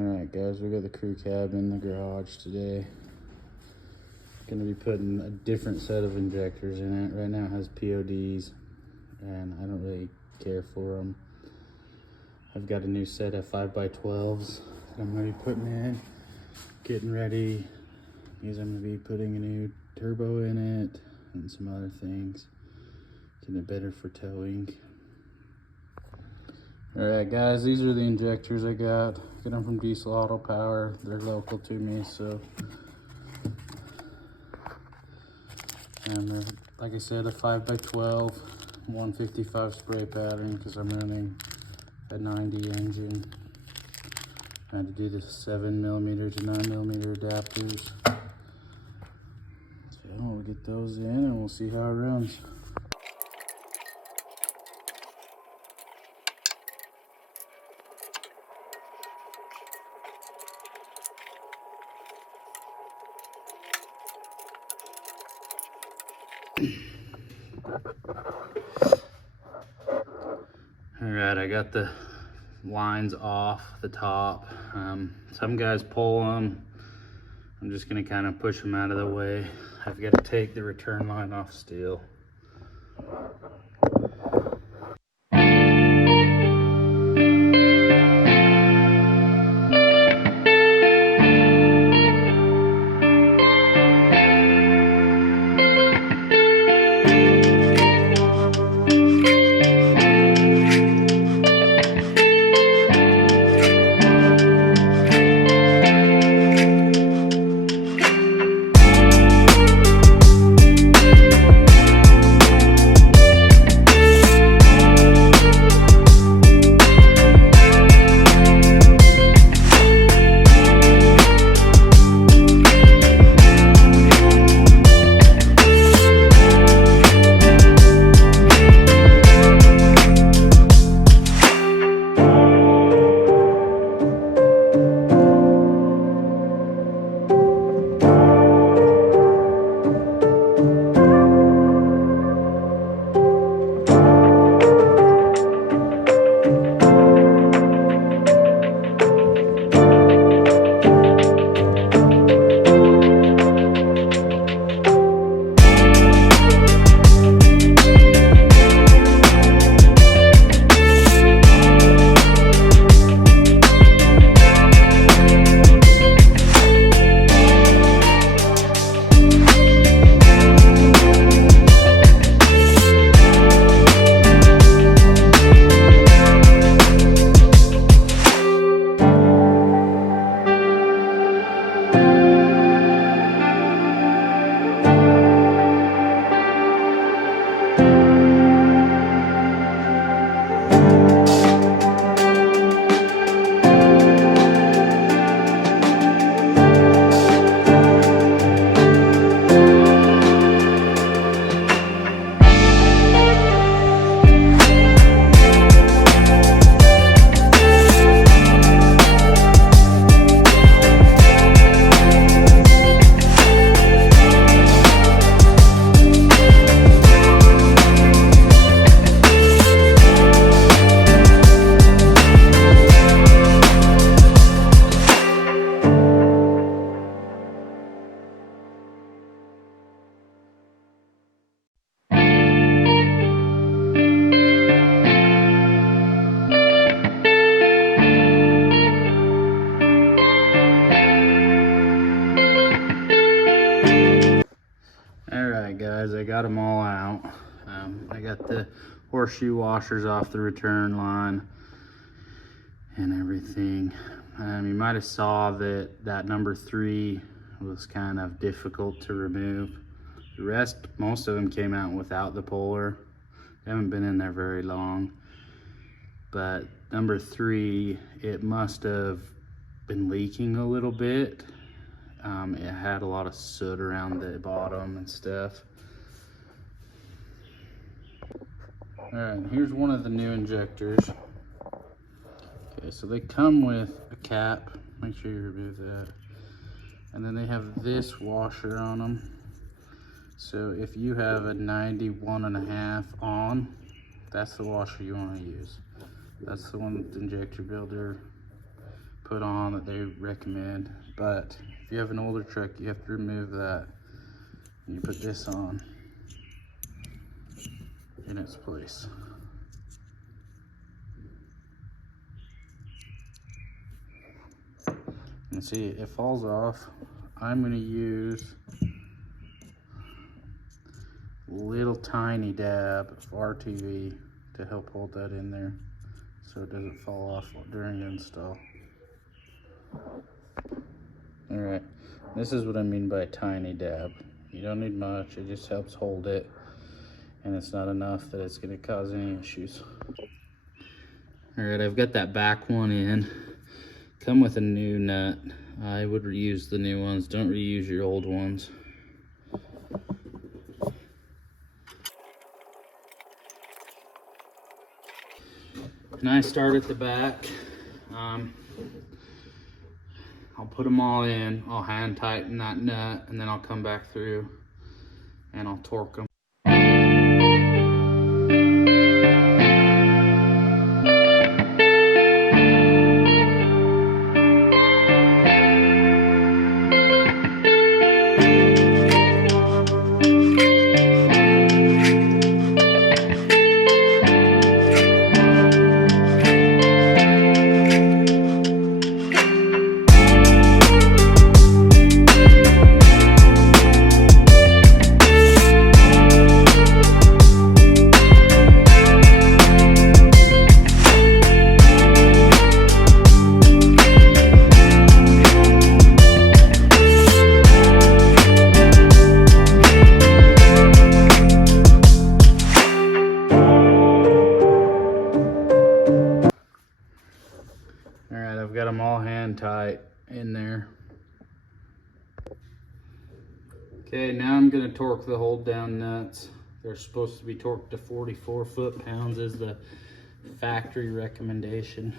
Alright guys, we got the crew cab in the garage today. Gonna be putting a different set of injectors in it. Right now it has PODs and I don't really care for them. I've got a new set of 5x12s that I'm gonna be putting in, getting ready, because I'm gonna be putting a new turbo in it and some other things, getting it better for towing. Alright guys, these are the injectors I got. Get them from Diesel Auto Power. They're local to me, so. And they're, like I said, a 5x12, 155 spray pattern, because I'm running a 90 engine. I had to do the 7mm to 9mm adapters. So we'll get those in and we'll see how it runs. All right, I got the lines off the top. Some guys pull them. I'm just gonna kind of push them out of the way. I've got to take the return line off still. Guys, I got them all out. I got the horseshoe washers off the return line and everything. You might have saw that number 3 was kind of difficult to remove. The rest, most of them came out without the puller. They haven't been in there very long, but number 3, it must have been leaking a little bit. It had a lot of soot around the bottom and stuff. All right, here's one of the new injectors. Okay, so they come with a cap. Make sure you remove that. And then they have this washer on them. So if you have a 91.5 on, that's the washer you want to use. That's the one that the injector builder put on that they recommend. But if you have an older truck, you have to remove that. And you put this on in its place. And see, it falls off. I'm gonna use a little tiny dab of RTV to help hold that in there so it doesn't fall off during install. All right, this is what I mean by a tiny dab. You don't need much, it just helps hold it, and it's not enough that it's gonna cause any issues. All right, I've got that back one in. Come with a new nut. I would reuse the new ones, don't reuse your old ones. And I start at the back. I'll put them all in, I'll hand tighten that nut, and then I'll come back through and I'll torque them. I've got them all hand tight in there. Okay, now I'm going to torque the hold down nuts. They're supposed to be torqued to 44 foot-pounds is the factory recommendation.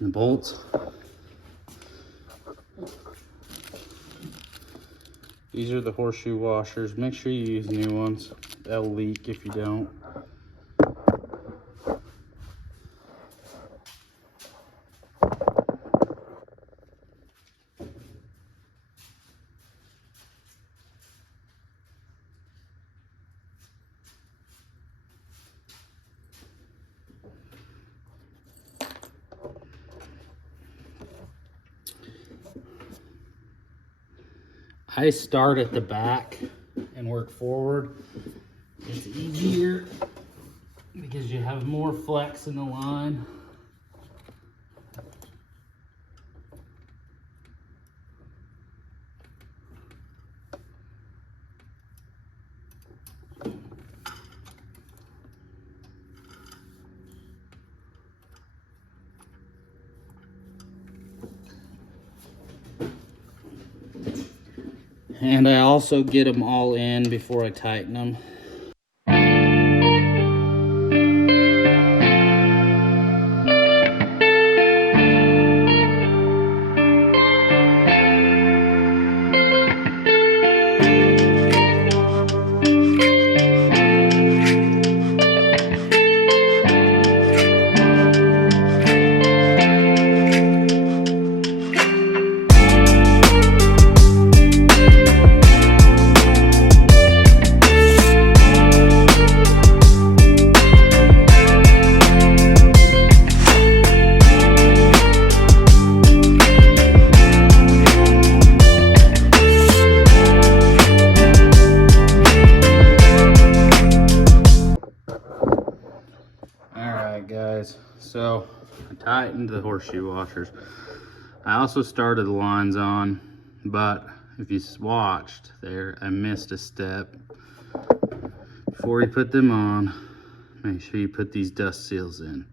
The bolts. These are the horseshoe washers. Make sure you use new ones. They'll leak if you don't. I start at the back and work forward. It's easier because you have more flex in the line. And I also get them all in before I tighten them. Guys, so I tightened the horseshoe washers. I also started the lines on, but if you watched there, I missed a step. Before you put them on, make sure you put these dust seals in.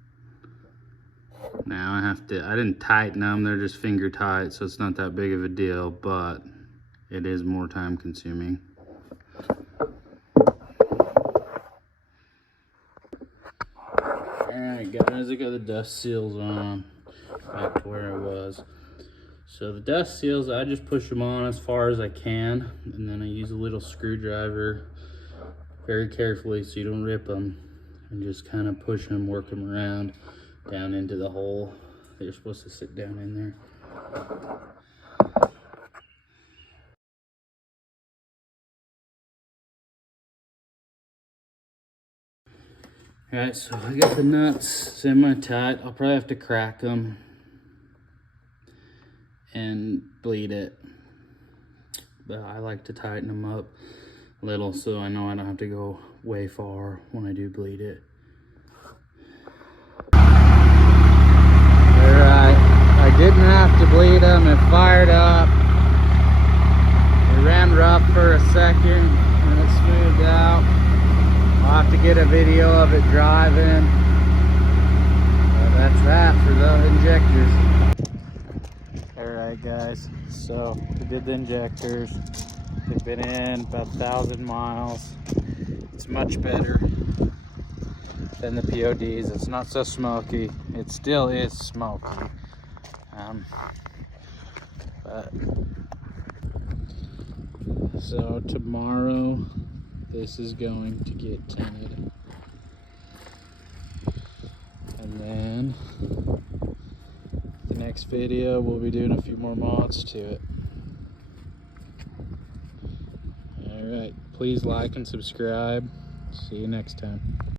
Now I didn't tighten them, they're just finger tight, so it's not that big of a deal, but it is more time consuming. Alright guys, I got the dust seals on, back to where I was. So the dust seals, I just push them on as far as I can, and then I use a little screwdriver very carefully so you don't rip them, and just kind of push them, work them around down into the hole. They're supposed to sit down in there. Alright, so I got the nuts semi-tight. I'll probably have to crack them and bleed it, but I like to tighten them up a little so I know I don't have to go way far when I do bleed it. Alright, I didn't have to bleed them. It fired up. It ran rough for a second and it smoothed out. I'll have to get a video of it driving. But that's that for the injectors. Alright guys, so we did the injectors. They've been in about 1,000 miles. It's much better than the PODs. It's not so smoky. It still is smoky. But so tomorrow this is going to get tinted. And then the next video we'll be doing a few more mods to it. Alright, please like and subscribe. See you next time.